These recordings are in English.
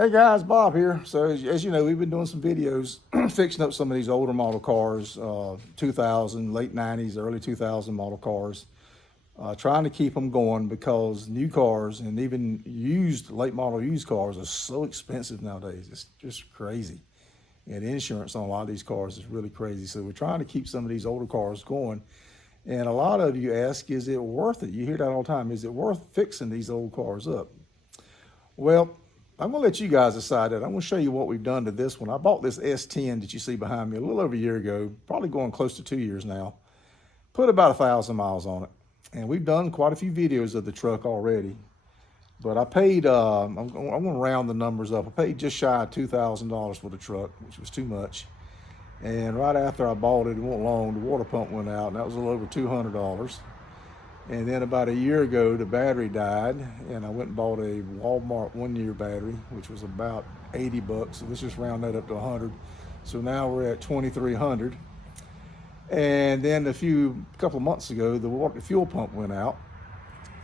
Hey guys, Bob here. So as you know, we've been doing some videos fixing up some of these older model cars, 2000, late 90s, early 2000 model cars, trying to keep them going because new cars and even late model used cars are so expensive nowadays. It's just crazy. And insurance on a lot of these cars is really crazy. So we're trying to keep some of these older cars going. And a lot of you ask, is it worth it? You hear that all the time. Is it worth fixing these old cars up? Well, I'm going to let you guys decide that. I'm going to show you what we've done to this one. I bought this S10 that you see behind me a little over a year ago, probably going close to 2 years now. Put about 1,000 miles on it. And we've done quite a few videos of the truck already. But I paid, I'm going to round the numbers up. I paid just shy of $2,000 for the truck, which was too much. And right after I bought it, it wasn't long, the water pump went out, and that was a little over $200. And then about a year ago, the battery died, and I went and bought a Walmart 1-year battery, which was about 80 bucks. So let's just round that up to 100. So now we're at 2,300. And then couple of months ago, the fuel pump went out,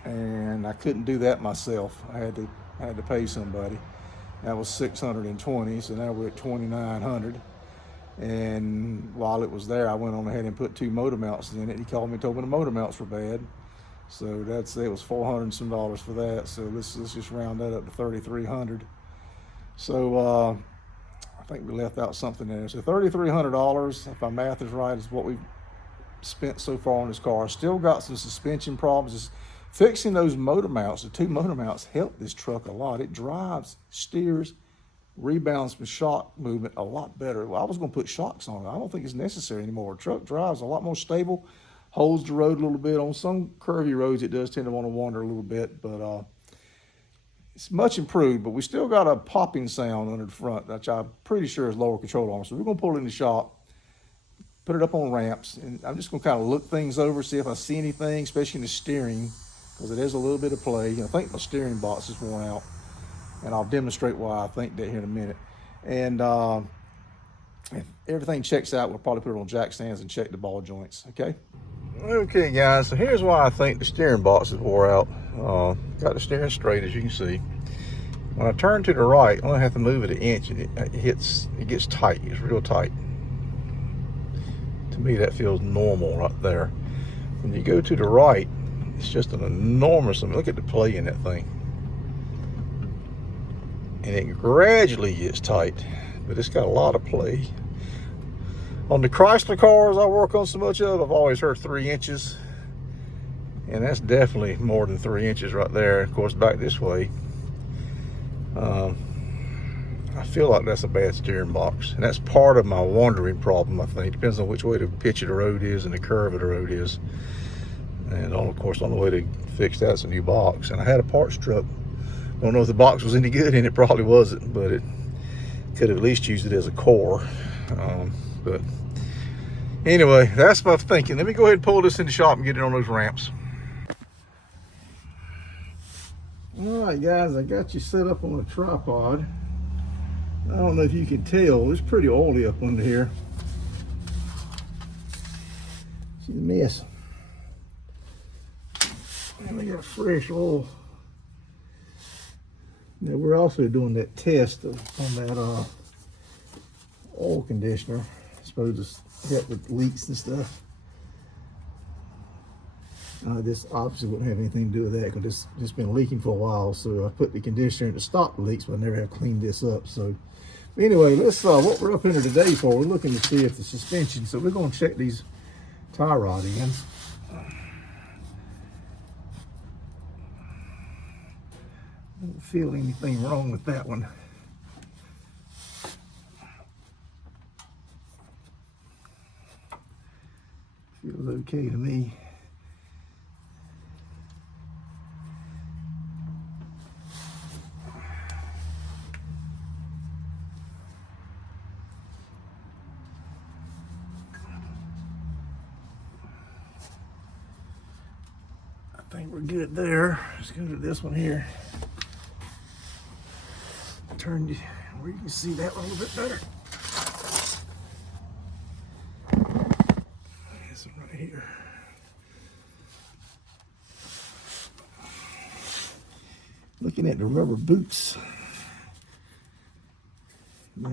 and I couldn't do that myself. I had to pay somebody. That was 620. So now we're at 2,900. And while it was there, I went on ahead and put 2 motor mounts in it. He called me and told me the motor mounts were bad. So it was $400 and some for that. So let's just round that up to 3,300. So I think we left out something there. So $3,300, if my math is right, is what we've spent so far on this car. Still got some suspension problems. Just fixing those motor mounts, the 2 motor mounts, help this truck a lot. It drives, steers, rebounds from shock movement a lot better. Well, I was going to put shocks on it. I don't think it's necessary anymore. The truck drives a lot more stable, holds the road a little bit. On some curvy roads, it does tend to want to wander a little bit, but it's much improved. But we still got a popping sound under the front, which I'm pretty sure is lower control arm. So we're going to pull it in the shop, put it up on ramps, and I'm just going to kind of look things over, see if I see anything, especially in the steering, because it is a little bit of play. I think my steering box is worn out, and I'll demonstrate why I think that here in a minute. And if everything checks out, we'll probably put it on jack stands and check the ball joints, okay? Okay, guys, so here's why I think the steering box is wore out. Got the steering straight, as you can see. When I turn to the right, I only have to move it an inch, and it gets tight. It's real tight. To me, that feels normal right there. When you go to the right, it's just an enormous, look at the play in that thing. And it gradually gets tight, but it's got a lot of play. On the Chrysler cars I work on so much of, I've always heard 3 inches, and that's definitely more than 3 inches right there. Of course, back this way, I feel like that's a bad steering box, and that's part of my wandering problem. I think depends on which way the pitch of the road is and the curve of the road is, and of course, the only way to fix that's a new box. And I had a parts truck. Don't know if the box was any good, and it probably wasn't, but it could have at least used it as a core. But anyway, that's my thinking. Let me go ahead and pull this in the shop and get it on those ramps. All right, guys, I got you set up on a tripod. I don't know if you can tell, it's pretty oily up under here. See the mess. And we got fresh oil. Now we're also doing that test on that oil conditioner. It's supposed to help with leaks and stuff. This obviously wouldn't have anything to do with that because it's been leaking for a while. So I put the conditioner in to stop the leaks, but I never have cleaned this up. So anyway, let's what we're up here today for. We're looking to see if the suspension. So we're going to check these tie rod ends. I don't feel anything wrong with that one. Feels okay to me. I think we're good there. Let's go to this one here. Turn you where you can see that one a little bit better. This one right here. Looking at the rubber boots.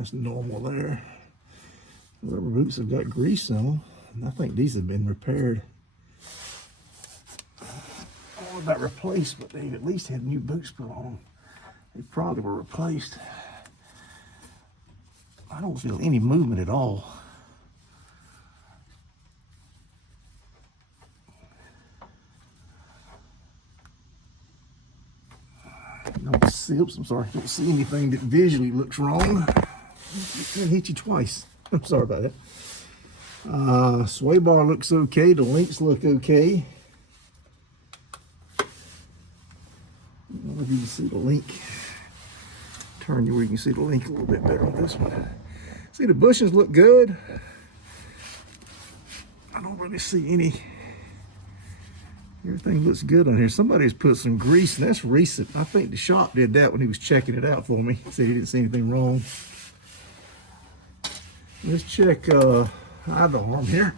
That's normal there. The rubber boots have got grease on them. And I think these have been repaired. I don't know about replaced, but they've at least had new boots put on them. They probably were replaced. I don't feel any movement at all. Don't see, oops, I'm sorry. Don't see anything that visually looks wrong. It hit you twice. I'm sorry about that. Sway bar looks okay. The links look okay. I don't know if you can see the link. Turn you where you can see the link a little bit better on this one. See, the bushings look good. I don't really see any. Everything looks good on here. Somebody's put some grease, and that's recent. I think the shop did that when he was checking it out for me. He said he didn't see anything wrong. Let's check either arm here.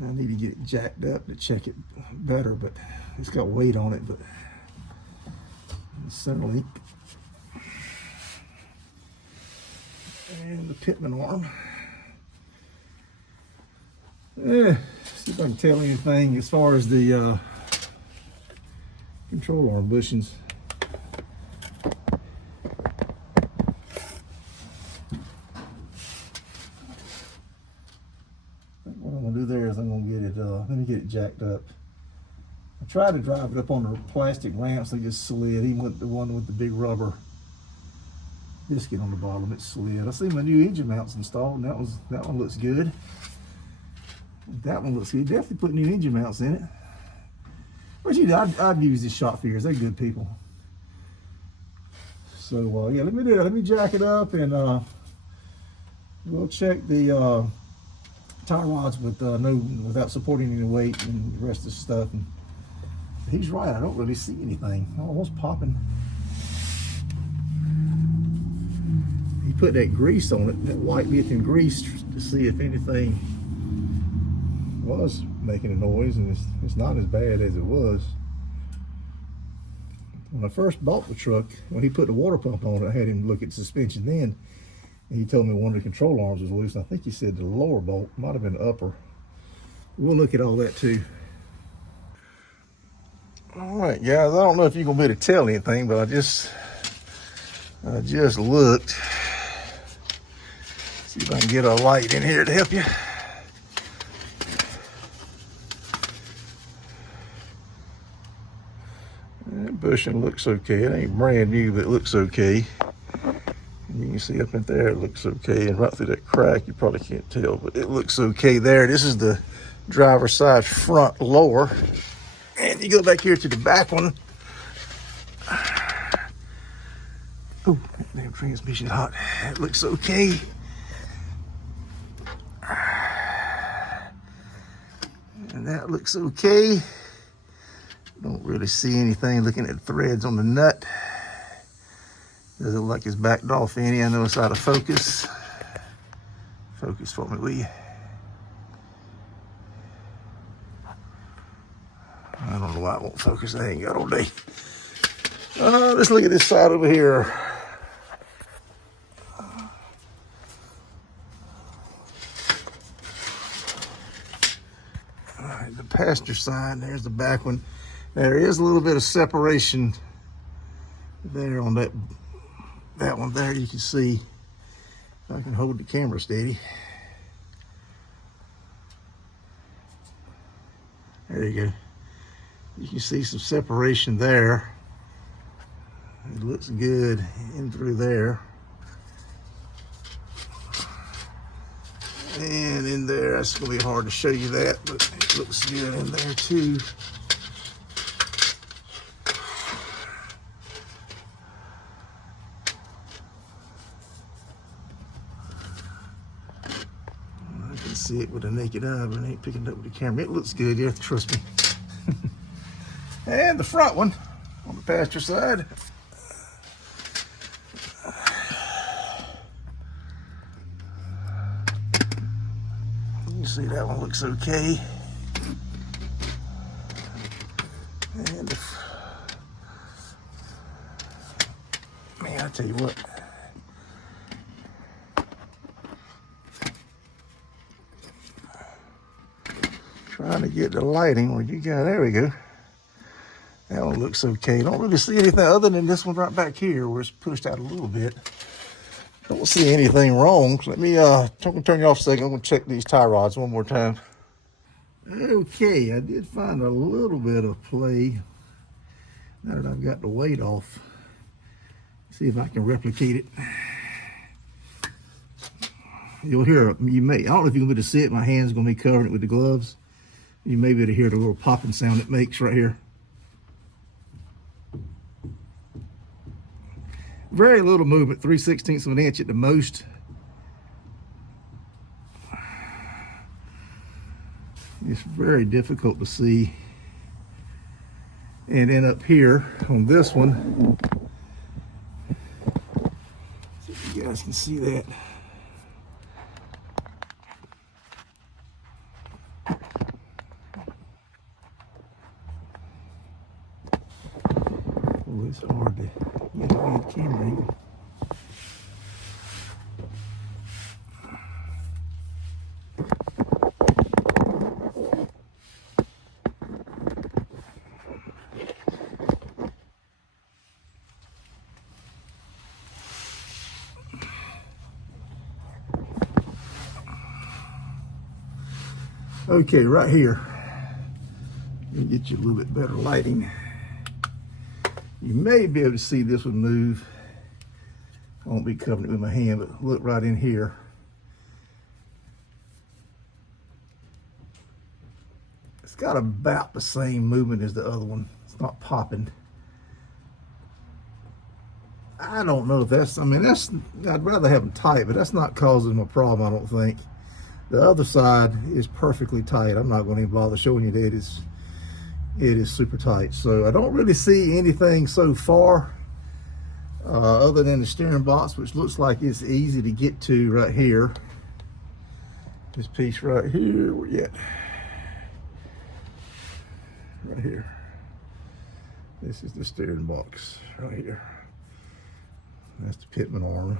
I need to get it jacked up to check it better, but it's got weight on it. But the center link and the Pitman arm. See if I can tell anything as far as the control arm bushings. What I'm gonna do there is I'm gonna get it. Let me get it jacked up. I tried to drive it up on the plastic lamps. They just slid. Even with the one with the big rubber biscuit on the bottom, it slid. I see my new engine mounts installed, and that one looks good. That one looks good. Definitely put new engine mounts in it. But you know, I'd use these shop fitters. They're good people. So yeah, let me do that. Let me jack it up, and we'll check the tie rods with without supporting any weight and the rest of the stuff. And he's right. I don't really see anything. Almost popping. He put that grease on it, that white lithium grease, to see if anything was making a noise, and it's not as bad as it was. When I first bought the truck, when he put the water pump on it, I had him look at the suspension then, and he told me one of the control arms was loose, and I think he said the lower bolt might have been the upper. We'll look at all that too. All right, guys, I don't know if you're gonna be able to tell anything, but I just looked. See if I can get a light in here to help you. That bushing looks okay. It ain't brand new, but it looks okay. And you can see up in there it looks okay, and right through that crack you probably can't tell, but it looks okay there. This is the driver's side front lower, and you go back here to the back one. Oh, that damn transmission's hot. It looks okay. And that looks okay. Don't really see anything looking at threads on the nut. Doesn't look like it's backed off any. I know it's out of focus. Focus for me, will you? I don't know why it won't focus. I ain't got all day. Let's look at this side over here. All right, the passenger side, there's the back one. There is a little bit of separation there on that one there. You can see, if I can hold the camera steady. There you go. You can see some separation there. It looks good in through there. And in there, it's gonna be hard to show you that, but it looks good in there too. See it with a naked eye, but I ain't picking it up with the camera. It looks good, you have to trust me. And the front one on the passenger side. You see that one looks okay. And tell you what. Trying to get the lighting where you got, there we go. That one looks okay. Don't really see anything other than this one right back here where it's pushed out a little bit. Don't see anything wrong. Let me turn you off a second. I'm gonna check these tie rods one more time. Okay, I did find a little bit of play now that I've got the weight off. See if I can replicate it. You'll hear, I don't know if you can be able to see it. My hand's gonna be covering it with the gloves. You may be able to hear the little popping sound it makes right here. Very little movement, 3/16 of an inch at the most. It's very difficult to see. And then up here on this one, see if you guys can see that. Oh, it's hard to get a good camera angle. Okay, right here, let me get you a little bit better lighting. You may be able to see this one move. I won't be covering it with my hand, but look right in here. It's got about the same movement as the other one. It's not popping. I don't know if that's, I'd rather have them tight, but that's not causing a problem, I don't think. The other side is perfectly tight. I'm not going to even bother showing you that it is super tight. So I don't really see anything so far other than the steering box, which looks like it's easy to get to right here. This piece right here, where you at? Right here. This is the steering box right here. That's the Pitman arm.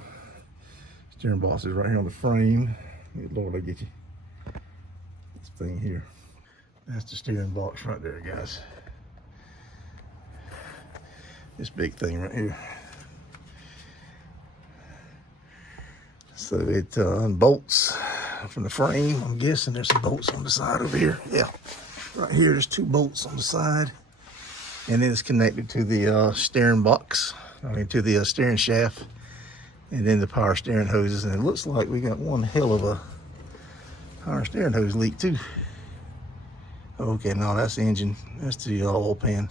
Steering box is right here on the frame. Good Lord, I get you. This thing here. That's the steering box right there, guys. This big thing right here. So it unbolts from the frame. I'm guessing there's some bolts on the side over here. Yeah, right here, there's 2 bolts on the side. And then it's connected to the steering box, to the steering shaft. And then the power steering hoses, and it looks like we got one hell of a power steering hose leak too. Okay, no, that's the engine. That's the oil pan.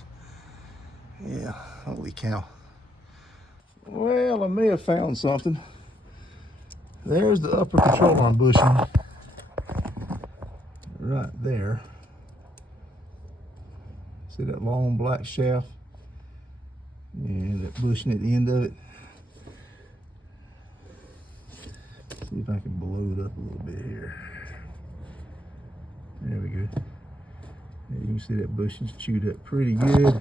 Yeah, holy cow. Well, I may have found something. There's the upper control arm bushing right there. See that long black shaft? And that bushing at the end of it. See if I can blow it up a little bit here. There we go. Yeah, you can see that bushing's chewed up pretty good.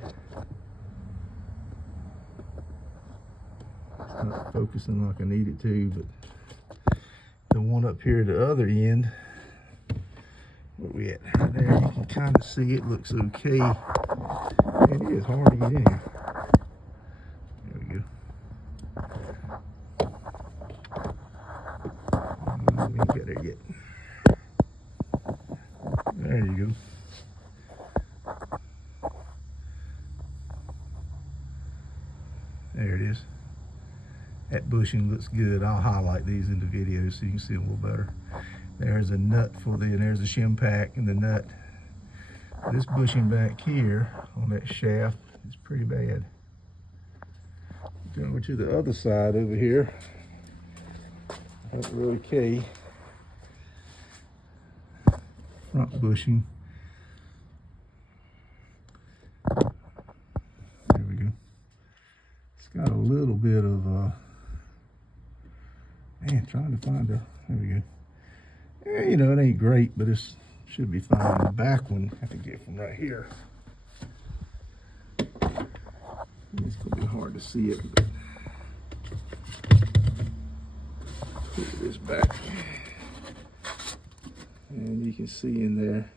It's not focusing like I need it to, but the one up here at the other end, where we at? Right there, you can kind of see it looks okay. It is hard to get in here. There we go. We ain't got there yet. There you go. There it is. That bushing looks good. I'll highlight these in the video so you can see a little better. There's a nut for the, and there's the shim pack and the nut. This bushing back here on that shaft is pretty bad. Go over to the other side over here. That's really key. Front bushing. There we go. It's got a little bit of man, trying to find a, there we go. Yeah, you know, it ain't great, but it should be fine. The back one, I have to get from right here. It's gonna be hard to see it, but Put this back. And you can see in there.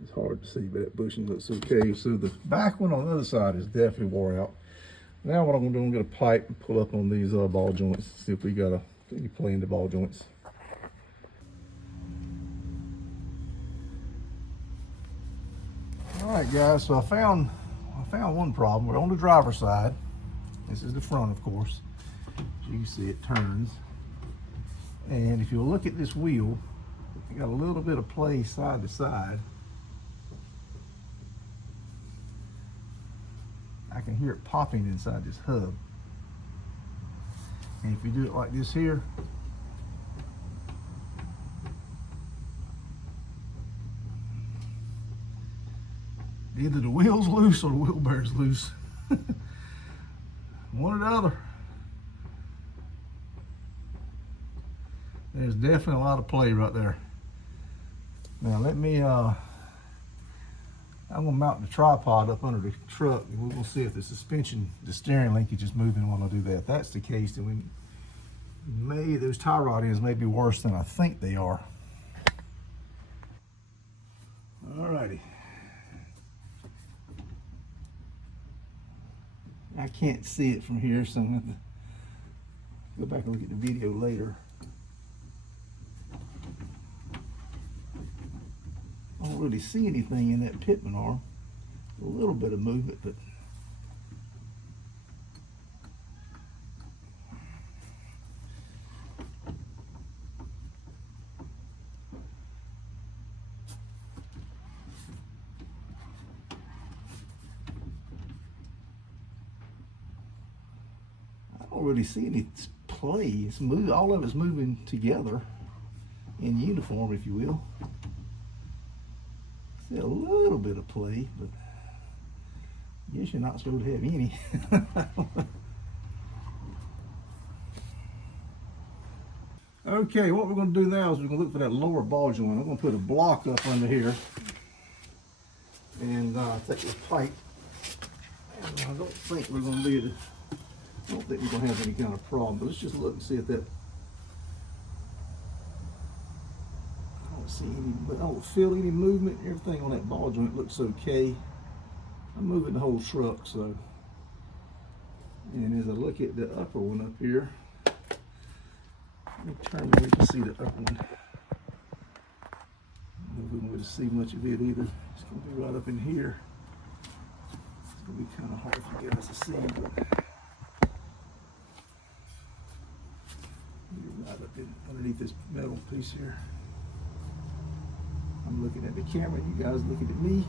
It's hard to see, but that bushing looks okay. So the back one on the other side is definitely wore out. Now what I'm gonna do, I'm gonna get a pipe and pull up on these ball joints, see if we got any play in the ball joints. All right, guys, so I found one problem. We're on the driver's side. This is the front, of course. As you can see, it turns. And if you look at this wheel, it got a little bit of play side to side. I can hear it popping inside this hub. And if you do it like this here, either the wheel's loose or the wheel bear's loose. One or the other. There's definitely a lot of play right there. Now let me, I'm gonna mount the tripod up under the truck and we're gonna see if the suspension, the steering linkage is moving when I do that. If that's the case, then those tie rod ends may be worse than I think they are. Alrighty. I can't see it from here, so I'm going to have to go back and look at the video later. I don't really see anything in that pitman arm. A little bit of movement, but I don't really see any play. It's all of it's moving together in uniform, if you will. See a little bit of play, but I guess you're not supposed to have any. Okay, what we're going to do now is we're going to look for that lower ball joint. I'm going to put a block up under here and take this pipe. And I don't think we're going to be able to, I don't think we're going to have any kind of problem, but let's just look and see if that, I don't feel any movement. Everything on that ball joint looks okay. I'm moving the whole truck, so. And as I look at the upper one up here, let me turn where you can see the upper one. I wouldn't be able to see much of it either. It's going to be right up in here. It's going to be kind of hard for you guys to see, but right up underneath this metal piece here. I'm looking at the camera, you guys looking at me.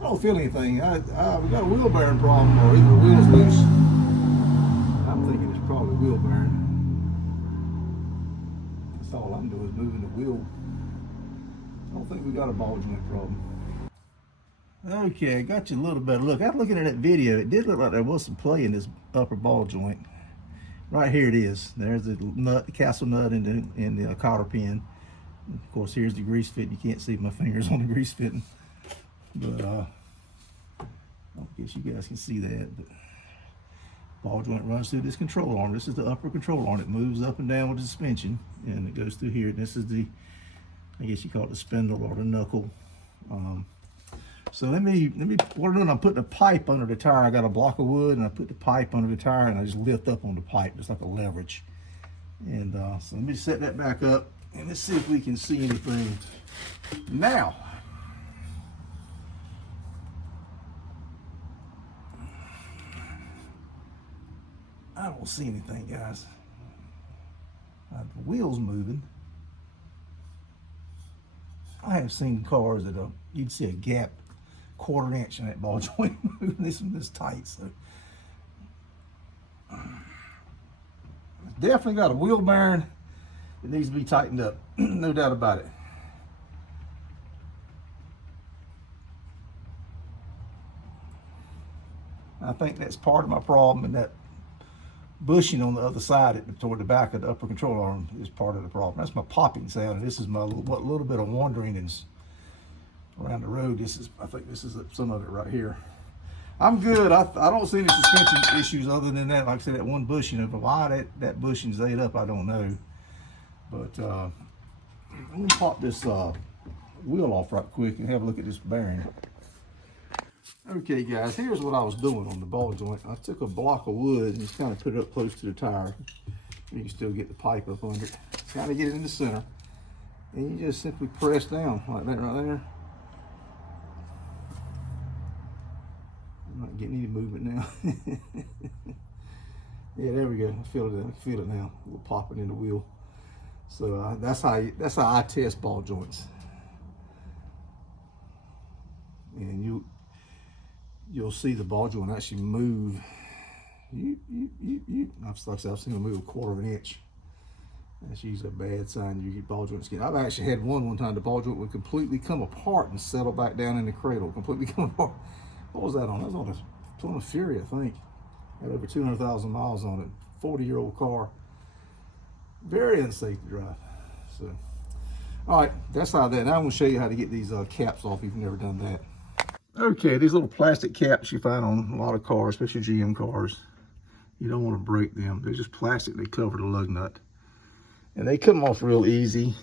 I don't feel anything. We got a wheel bearing problem, or either the wheel's loose. I'm thinking it's probably wheel bearing. That's all I'm doing is moving the wheel. I don't think we got a ball joint problem. Okay, I got you a little better look. After looking at that video, it did look like there was some play in this upper ball joint. Right here it is. There's the nut, the castle nut, and the cotter pin. Of course, here's the grease fit. You can't see my fingers on the grease fitting, but I guess you guys can see that. But ball joint runs through this control arm. This is the upper control arm. It moves up and down with the suspension, and it goes through here. This is the, I guess you call it the spindle or the knuckle. So let me what I'm doing, I'm putting a pipe under the tire. I got a block of wood and I put the pipe under the tire and I just lift up on the pipe, just like a leverage. And so let me set that back up and let's see if we can see anything now. I don't see anything, guys. The wheel's moving. I have seen cars that you'd see a gap, quarter inch in that ball joint moving this tight. So it's definitely got a wheel bearing that needs to be tightened up, no doubt about it. I think that's part of my problem, and that bushing on the other side toward the back of the upper control arm is part of the problem. That's my popping sound, and this is my little bit of wandering and around the road. I think this is some of it right here. I'm good. I don't see any suspension issues other than that. Like I said, that one bushing, but why that bushing's ate up, I don't know. But let me pop this wheel off right quick and have a look at this bearing. Okay guys, here's what I was doing on the ball joint. I took a block of wood and just kind of put it up close to the tire. You can still get the pipe up under it. Kind of get it in the center. And you just simply press down like that right there. I'm not getting any movement now. Yeah, there we go. I feel it now. We're popping in the wheel. So that's how I test ball joints. And you'll see the ball joint actually move. I've seen them move 1/4 of an inch. That's usually a bad sign you get ball joints getting. I've actually had one time the ball joint would completely come apart and settle back down in the cradle. Completely come apart. What was that on? That was on a Plymouth Fury, I think. Had over 200,000 miles on it. 40-year-old car. Very unsafe to drive. So, all right, that's how that. Now I'm going to show you how to get these caps off if you've never done that. Okay, these little plastic caps you find on a lot of cars, especially GM cars. You don't want to break them. They're just plastic. They cover the lug nut. And they come off real easy.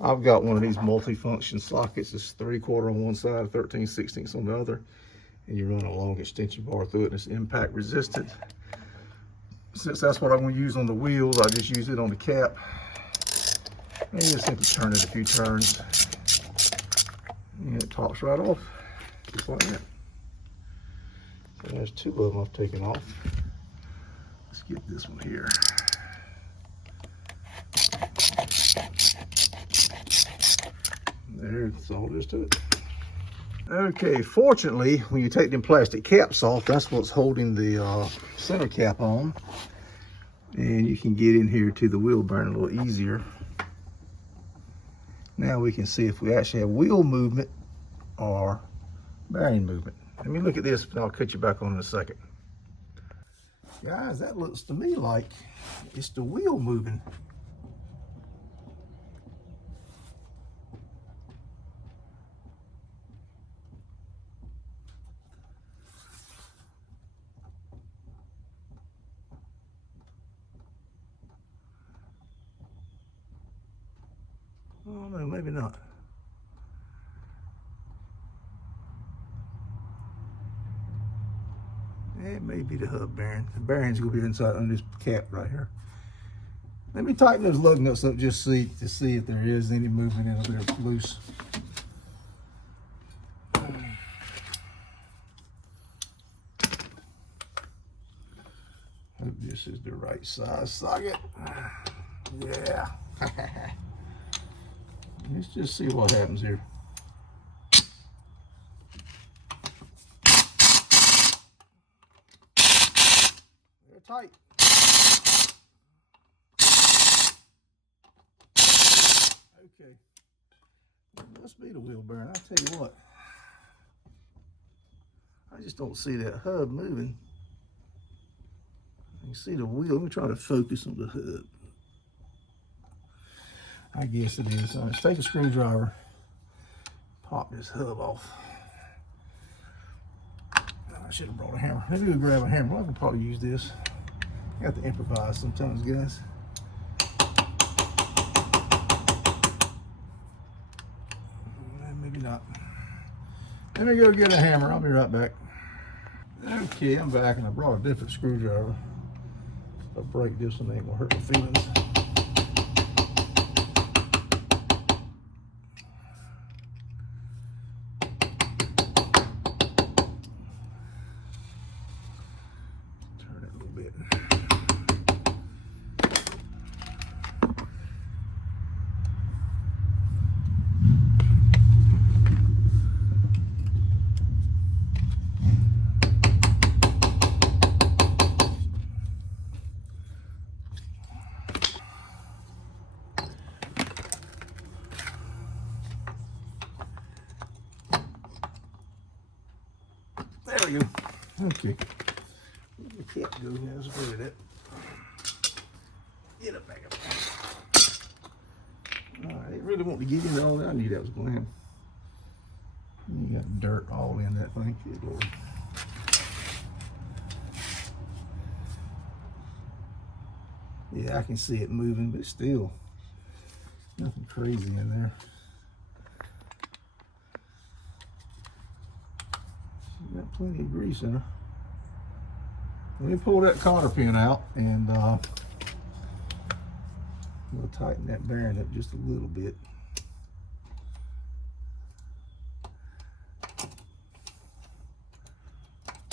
I've got one of these multi-function sockets. It's 3/4 on one side, 13/16 on the other. And you run a long extension bar through it, and it's impact resistant. Since that's what I'm going to use on the wheels, I just use it on the cap. And you just simply turn it a few turns. And it pops right off, just like that. So there's 2 of them I've taken off. Let's get this one here. That's all there is to it. Okay, fortunately, when you take them plastic caps off, that's what's holding the center cap on. And you can get in here to the wheel bearing a little easier. Now we can see if we actually have wheel movement or bearing movement. Let me look at this, and I'll cut you back on in a second. Guys, that looks to me like it's the wheel moving. Oh no, maybe not. It may be the hub bearing. The bearing's gonna be inside under this cap right here. Let me tighten those lug nuts up just to see if there is any movement in them. They're loose. Hope this is the right size socket. Yeah. Let's just see what happens here. They're tight. Okay. It must be the wheel bearing. I'll tell you what. I just don't see that hub moving. You can see the wheel. Let me try to focus on the hub. I guess it is. Let's take a screwdriver, pop this hub off. I should have brought a hammer. Maybe we'll grab a hammer. I can probably use this. I got to improvise sometimes, guys. Maybe not. Let me go get a hammer. I'll be right back. Okay, I'm back, and I brought a different screwdriver. If I break this one, it ain't gonna hurt my feelings. There we go. Okay. The cap goes now. Let's put it at. Get it back up. All right, it really want to get in all that. I knew that was going to happen. You got dirt all in that thing. Good Lord. Yeah, I can see it moving, but still nothing crazy in there. You got plenty of grease in her. Let me pull that cotter pin out and we'll tighten that bearing up just a little bit.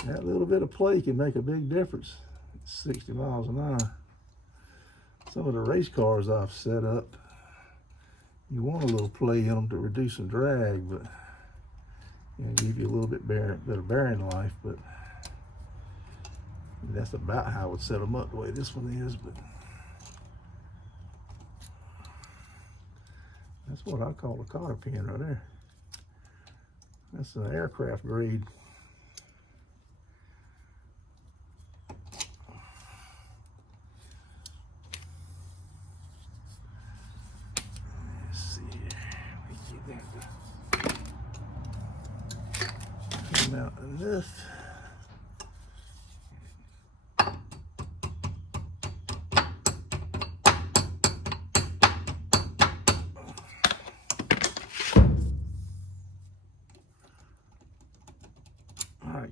That little bit of play can make a big difference. It's 60 miles an hour. Some of the race cars I've set up, you want a little play in them to reduce some drag, but give you a little bit better bearing life. But that's about how I would set them up the way this one is. But that's what I call a cotter pin right there. That's an aircraft grade. Let's see here. Let me get that come out enough.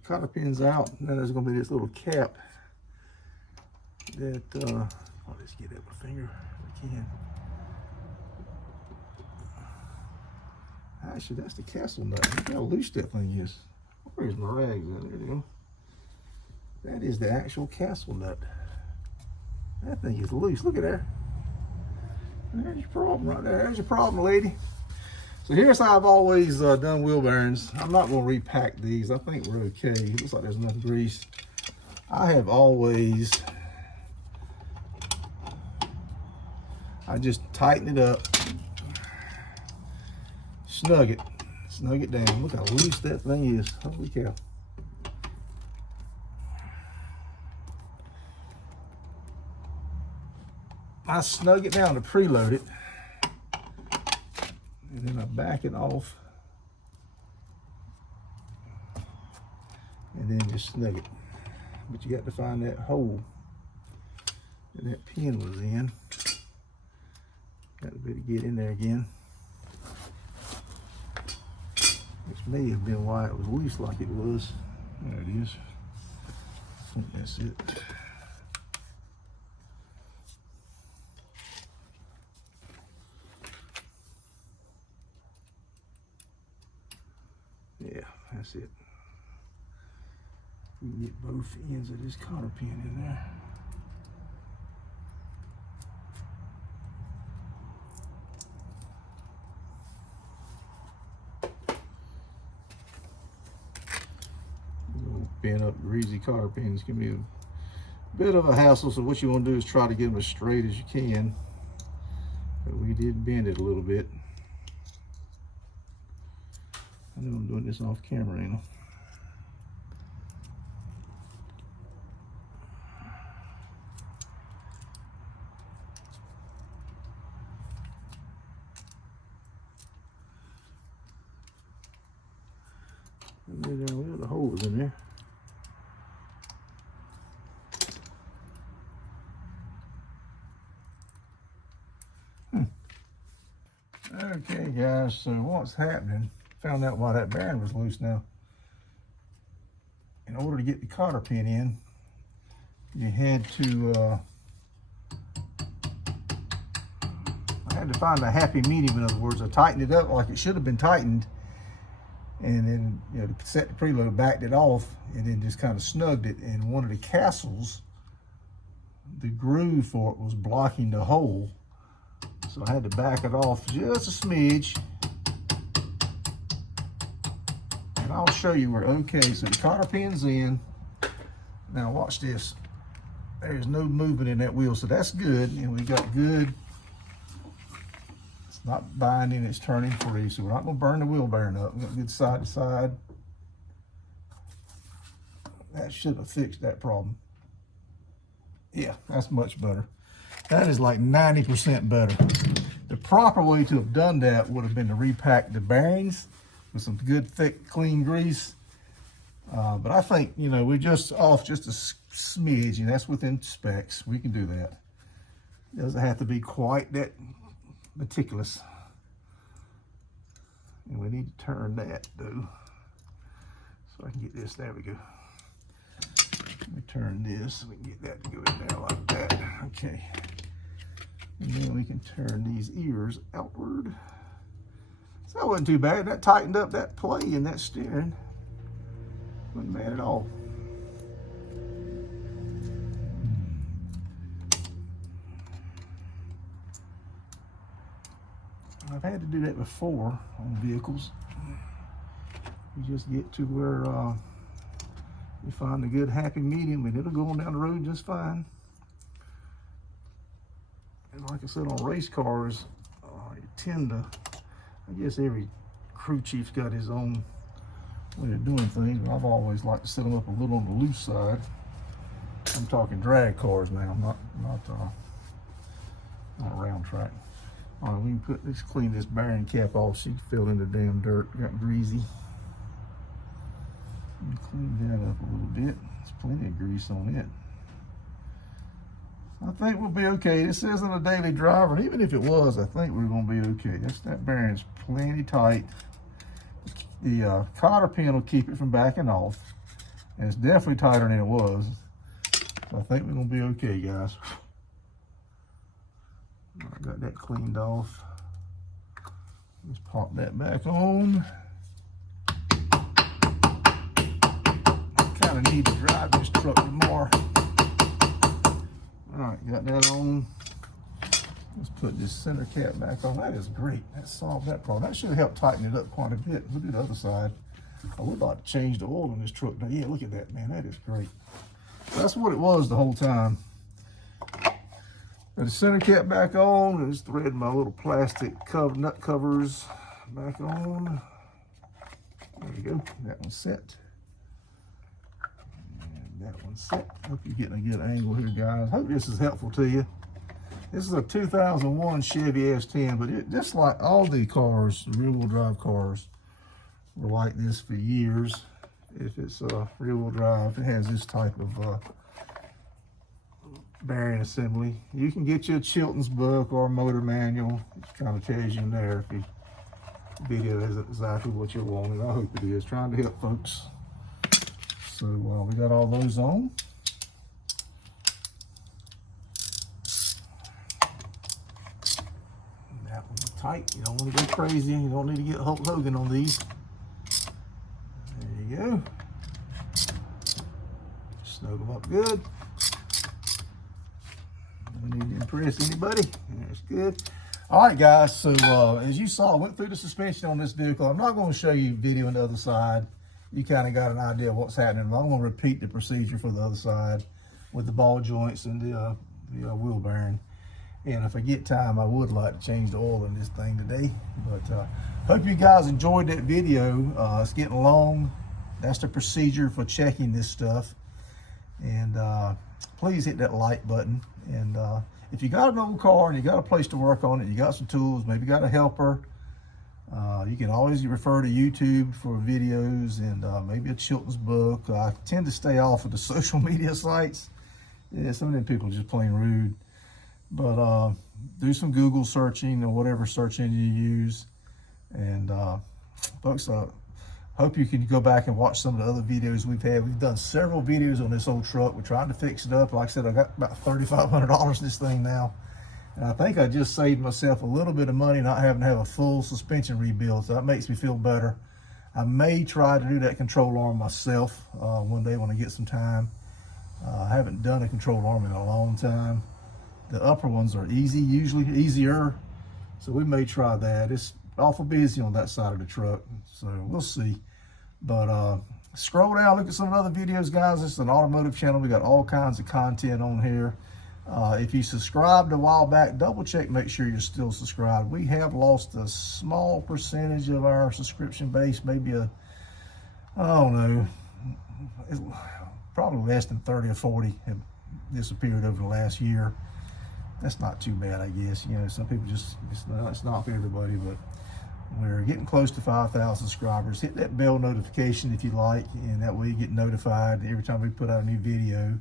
Cotter pins out. Now there's going to be this little cap that I'll just get it with my finger if I can. Actually, that's the castle nut. Look how loose that thing is. Where's my rags? There they go. That is the actual castle nut. That thing is loose. Look at there. There's your problem right there. There's your problem, lady. So here's how I've always done wheel bearings. I'm not going to repack these. I think we're okay. It looks like there's enough grease. I just tighten it up, snug it down. Look how loose that thing is. Holy cow. I snug it down to preload it. And then I back it off and then just snug it. But you got to find that hole that that pin was in. Got to better get in there again. Which may have been why it was loose like it was. There it is. I think that's it. Yeah, that's it. We can get both ends of this cotter pin in there. Bent up greasy cotter pins can be a bit of a hassle, so what you want to do is try to get them as straight as you can. But we did bend it a little bit. I know I'm doing this off camera, you know. And then the holes in there. Okay, guys. So what's happening? Found out why that bearing was loose now. In order to get the cotter pin in, you had to I had to find a happy medium. In other words, I tightened it up like it should have been tightened, and then set the preload, backed it off, and then just kind of snugged it. And one of the castles, the groove for it was blocking the hole, so I had to back it off just a smidge. And I'll show you we're okay. So the cotter pin's in. Now watch this. There's no movement in that wheel, so that's good. And we got good. It's not binding, it's turning free, so we're not gonna burn the wheel bearing up. We got good side to side. That should have fixed that problem. Yeah, that's much better. That is like 90% better. The proper way to have done that would have been to repack the bearings with some good, thick, clean grease. But I think, you know, we're just off just a smidge, and that's within specs. We can do that. It doesn't have to be quite that meticulous. And we need to turn that, though, so I can get this. There we go. Let me turn this so we can get that to go in there like that. Okay. And then we can turn these ears outward. So that wasn't too bad. That tightened up that play and that steering. Wasn't bad at all. I've had to do that before on vehicles. You just get to where you find a good happy medium, and it'll go on down the road just fine. And like I said, on race cars, you tend to, I guess every crew chief's got his own way of doing things, but I've always liked to set them up a little on the loose side. I'm talking drag cars now, not round track. All right, we can let's clean this bearing cap off. She fell in the damn dirt, got greasy. Clean that up a little bit. There's plenty of grease on it. I think we'll be okay. This isn't a daily driver, and even if it was, I think we're going to be okay. That bearing's plenty tight. The cotter pin will keep it from backing off, and it's definitely tighter than it was. So I think we're going to be okay, guys. I got that cleaned off. Let's pop that back on. Kind of need to drive this truck tomorrow. All right, got that on. Let's put this center cap back on. That is great. That solved that problem. That should help tighten it up quite a bit. Look at the other side. I would like to change the oil in this truck. Now, yeah, look at that, man. That is great. That's what it was the whole time. Got the center cap back on, and just thread my little plastic nut covers back on. There we go. That one's set. And that one's set. Hope you're getting a good angle here, guys. Hope this is helpful to you. This is a 2001 Chevy S10, but it, just like all the cars, rear-wheel drive cars, were like this for years. If it's rear-wheel drive, it has this type of bearing assembly. You can get you a Chilton's book or a motor manual. It kind of tells you in there if the video isn't exactly what you're wanting. I hope it is. Trying to help folks. So we got all those on. That one's tight. You don't want to go crazy. You don't need to get Hulk Hogan on these. There you go. Snug them up good. Don't need to impress anybody. That's good. All right, guys. So as you saw, I went through the suspension on this vehicle. I'm not going to show you video on the other side. You kind of got an idea of what's happening. I'm going to repeat the procedure for the other side with the ball joints and the wheel bearing. And if I get time, I would like to change the oil in this thing today. But hope you guys enjoyed that video. It's getting long. That's the procedure for checking this stuff. And please hit that like button. And if you got an old car and you got a place to work on it, you got some tools, maybe got a helper, you can always refer to YouTube for videos and maybe a Chilton's book. I tend to stay off of the social media sites. Yeah, some of them people are just plain rude. But do some Google searching or whatever search engine you use. And folks, hope you can go back and watch some of the other videos we've had. We've done several videos on this old truck. We're trying to fix it up. Like I said, I got about $3,500 in this thing now. And I think I just saved myself a little bit of money not having to have a full suspension rebuild. So that makes me feel better. I may try to do that control arm myself one day when I get some time. I haven't done a control arm in a long time. The upper ones are easy, usually easier. So we may try that. It's awful busy on that side of the truck. So we'll see. But scroll down, look at some other videos, guys. This is an automotive channel. We got all kinds of content on here. If you subscribed a while back, double check, make sure you're still subscribed. We have lost a small percentage of our subscription base, maybe I don't know, probably less than 30 or 40 have disappeared over the last year. that's not too bad, I guess. You know, some people just, it's not for everybody, but we're getting close to 5,000 subscribers. Hit that bell notification if you like, and that way you get notified every time we put out a new video.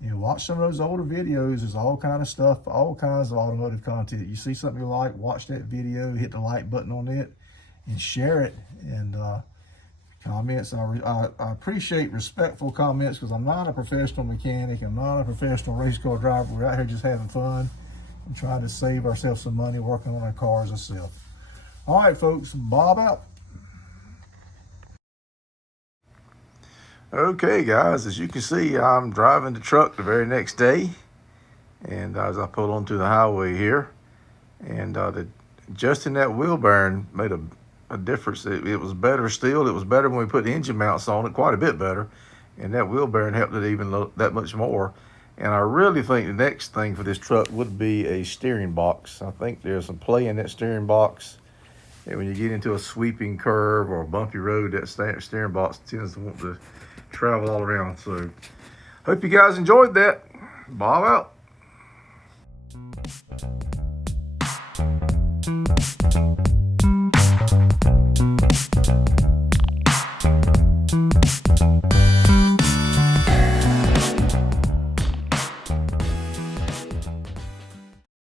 You know, watch some of those older videos. There's all kind of stuff, all kinds of automotive content. You see something you like, watch that video, hit the like button on it, and share it. And comments. I appreciate respectful comments, because I'm not a professional mechanic. I'm not a professional race car driver. We're out here just having fun and trying to save ourselves some money working on our cars ourselves. All right, folks, Bob out. Okay, guys, as you can see, I'm driving the truck the very next day, and as I pull onto the highway here, and adjusting that wheel bearing made a difference. It was better still. It was better when we put the engine mounts on it, quite a bit better, and that wheel bearing helped it even that much more. And I really think the next thing for this truck would be a steering box. I think there's some play in that steering box. And when you get into a sweeping curve or a bumpy road, that steering box tends to want to travel all around. So hope you guys enjoyed that. Bob out.